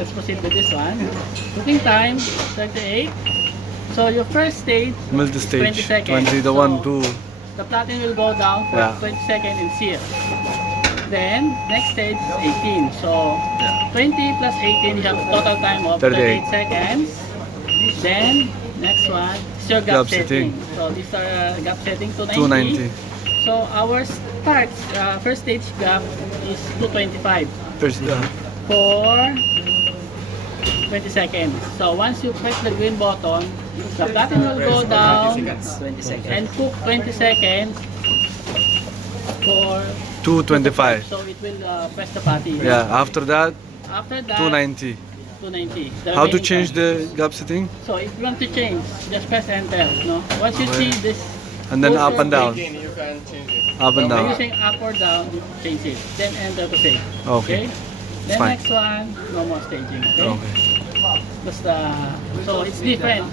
let's proceed with this one. Cooking time 38. So your first stage, Multi-stage. 20 seconds. 20, the So, one, two. the platinum will go down for 20 seconds and sear. Then next stage is 18. So 20 plus 18, you have a total time of 38 seconds. Then next one is your gap setting. So these are gap setting to 90. So our start first stage gap is 225 First, for 20 seconds. So once you press the green button, the platinum will go down 20 seconds. and cook 20 seconds for 225. So it will press the patty. Yeah, after that, After that, 290. 290. The How to remaining change time. the gap setting? So if you want to change, just press enter. No, once you see this, And then up and down. You can change it. Up and by down. using up or down, you change it. Then enter to save. Okay. Then Fine. next one, no more staging. Okay. Okay. Basta, so it's different.